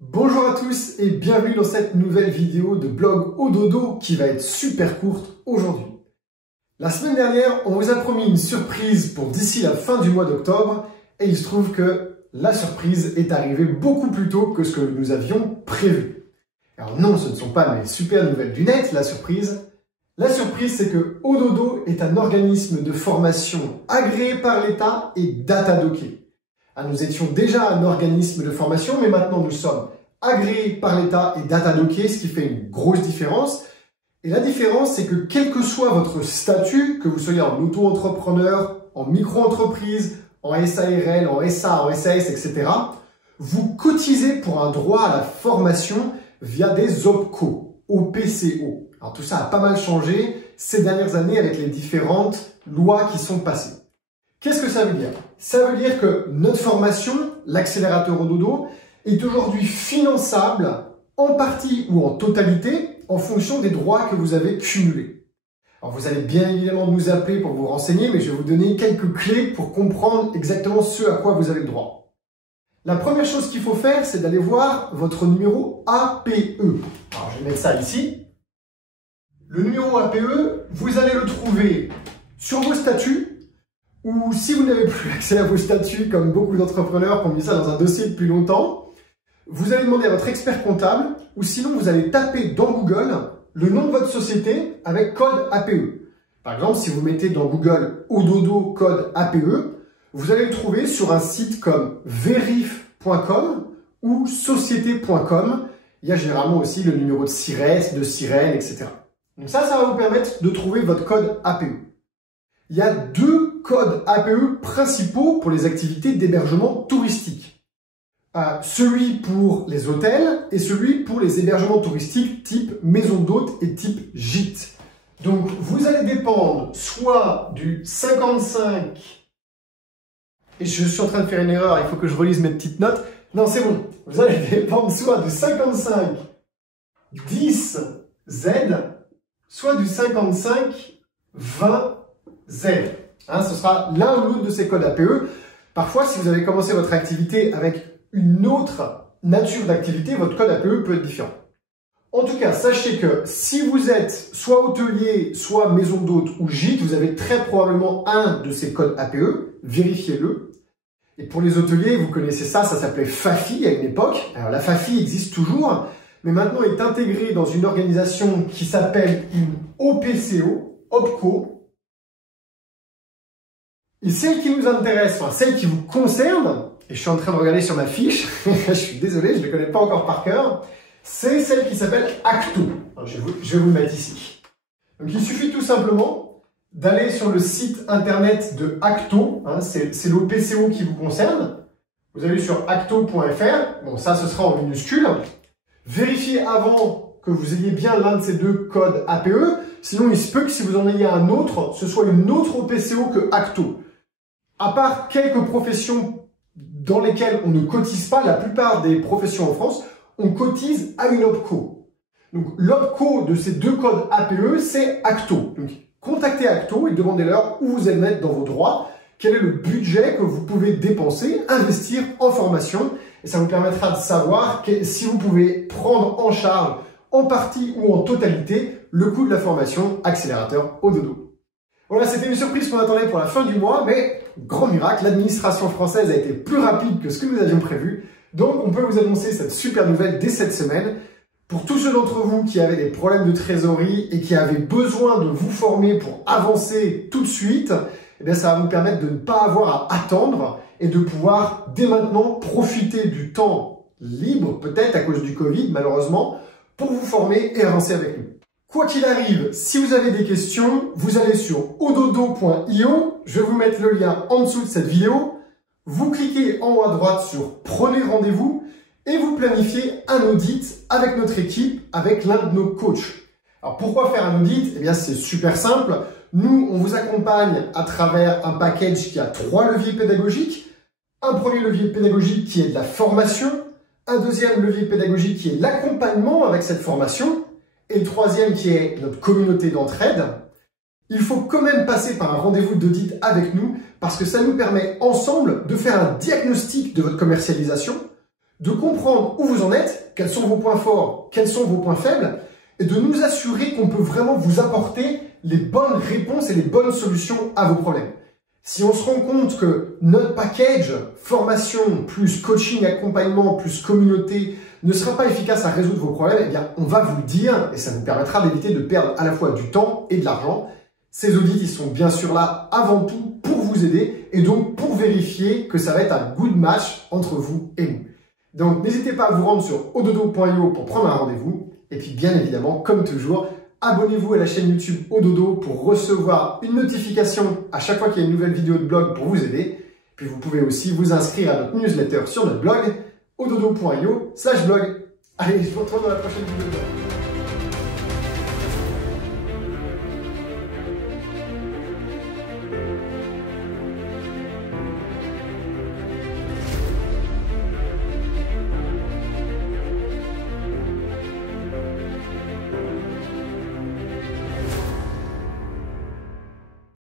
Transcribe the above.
Bonjour à tous et bienvenue dans cette nouvelle vidéo de blog au dodo qui va être super courte aujourd'hui. La semaine dernière, on vous a promis une surprise pour d'ici la fin du mois d'octobre et il se trouve que la surprise est arrivée beaucoup plus tôt que ce que nous avions prévu. Alors non, ce ne sont pas mes super nouvelles du net, la surprise. La surprise, c'est que Ododo est un organisme de formation agréé par l'État et datadocké. Nous étions déjà un organisme de formation, mais maintenant nous sommes agréés par l'État et datadocké, ce qui fait une grosse différence. Et la différence, c'est que quel que soit votre statut, que vous soyez en auto-entrepreneur, en micro-entreprise, en SARL, en SA, en SAS, etc., vous cotisez pour un droit à la formation via des OPCO, OPCO. Alors tout ça a pas mal changé ces dernières années avec les différentes lois qui sont passées. Qu'est-ce que ça veut dire? Ça veut dire que notre formation, l'accélérateur Ododo, est aujourd'hui finançable en partie ou en totalité en fonction des droits que vous avez cumulés. Alors vous allez bien évidemment nous appeler pour vous renseigner, mais je vais vous donner quelques clés pour comprendre exactement ce à quoi vous avez le droit. La première chose qu'il faut faire, c'est d'aller voir votre numéro APE. Alors je vais mettre ça ici. Le numéro APE, vous allez le trouver sur vos statuts, ou si vous n'avez plus accès à vos statuts, comme beaucoup d'entrepreneurs qui ont mis ça dans un dossier depuis longtemps, vous allez demander à votre expert comptable, ou sinon vous allez taper dans Google le nom de votre société avec code APE. Par exemple, si vous mettez dans Google Ododo code APE, vous allez le trouver sur un site comme verif.com ou société.com. Il y a généralement aussi le numéro de SIRET, de SIREN, etc. Donc ça va vous permettre de trouver votre code APE. Il y a deux codes APE principaux pour les activités d'hébergement touristique. Celui pour les hôtels et celui pour les hébergements touristiques type maison d'hôtes et type gîte. Donc vous allez dépendre soit du 55, et je suis en train de faire une erreur, il faut que je relise mes petites notes. Non, c'est bon. Vous allez dépendre soit du 55 10 Z, soit du 55 20 Z. Ce sera l'un ou l'autre de ces codes APE. Parfois, si vous avez commencé votre activité avec une autre nature d'activité, votre code APE peut être différent. En tout cas, sachez que si vous êtes soit hôtelier, soit maison d'hôte ou gîte, vous avez très probablement un de ces codes APE. Vérifiez-le. Et pour les hôteliers, vous connaissez ça, ça s'appelait FAFI à une époque. Alors la FAFI existe toujours, mais maintenant est intégrée dans une organisation qui s'appelle une OPCO, OPCO. Et celle qui nous intéresse, enfin celle qui vous concerne, et je suis en train de regarder sur ma fiche, je suis désolé, je ne les connais pas encore par cœur, c'est celle qui s'appelle Acto. Alors, je vais vous le mettre ici. Donc il suffit tout simplement d'aller sur le site internet de Acto, c'est l'OPCO qui vous concerne. Vous allez sur acto.fr, bon ça ce sera en minuscule. Vérifiez avant que vous ayez bien l'un de ces deux codes APE, sinon il se peut que si vous en ayez un autre, ce soit une autre OPCO que Acto. À part quelques professions dans lesquelles on ne cotise pas, la plupart des professions en France, on cotise à une OPCO. Donc l'OPCO de ces deux codes APE, c'est Acto. Donc contactez Acto et demandez-leur où vous allez mettre dans vos droits, quel est le budget que vous pouvez dépenser, investir en formation, et ça vous permettra de savoir si vous pouvez prendre en charge en partie ou en totalité le coût de la formation accélérateur Ododo. Voilà, c'était une surprise qu'on attendait pour la fin du mois, mais grand miracle, l'administration française a été plus rapide que ce que nous avions prévu. Donc, on peut vous annoncer cette super nouvelle dès cette semaine. Pour tous ceux d'entre vous qui avaient des problèmes de trésorerie et qui avaient besoin de vous former pour avancer tout de suite, eh bien, ça va vous permettre de ne pas avoir à attendre et de pouvoir dès maintenant profiter du temps libre, peut-être à cause du Covid, malheureusement, pour vous former et avancer avec nous. Quoi qu'il arrive, si vous avez des questions, vous allez sur ododo.io, je vais vous mettre le lien en dessous de cette vidéo, vous cliquez en haut à droite sur Prenez rendez-vous et vous planifiez un audit avec notre équipe, avec l'un de nos coachs. Alors pourquoi faire un audit? Eh bien c'est super simple, nous on vous accompagne à travers un package qui a 3 leviers pédagogiques, un premier levier pédagogique qui est de la formation, un deuxième levier pédagogique qui est l'accompagnement avec cette formation, et le troisième qui est notre communauté d'entraide. Il faut quand même passer par un rendez-vous d'audit avec nous parce que ça nous permet ensemble de faire un diagnostic de votre commercialisation, de comprendre où vous en êtes, quels sont vos points forts, quels sont vos points faibles, et de nous assurer qu'on peut vraiment vous apporter les bonnes réponses et les bonnes solutions à vos problèmes. Si on se rend compte que notre package, formation, plus coaching, accompagnement, plus communauté, ne sera pas efficace à résoudre vos problèmes, eh bien, on va vous le dire et ça vous permettra d'éviter de perdre à la fois du temps et de l'argent. Ces audits, ils sont bien sûr là avant tout pour vous aider et donc pour vérifier que ça va être un good match entre vous et nous. Donc, n'hésitez pas à vous rendre sur ododo.io pour prendre un rendez-vous. Et puis, bien évidemment, comme toujours, abonnez-vous à la chaîne YouTube Ododo pour recevoir une notification à chaque fois qu'il y a une nouvelle vidéo de blog pour vous aider. Puis, vous pouvez aussi vous inscrire à notre newsletter sur notre blog ododo.io/blog. Allez, je vous retrouve dans la prochaine vidéo de blog.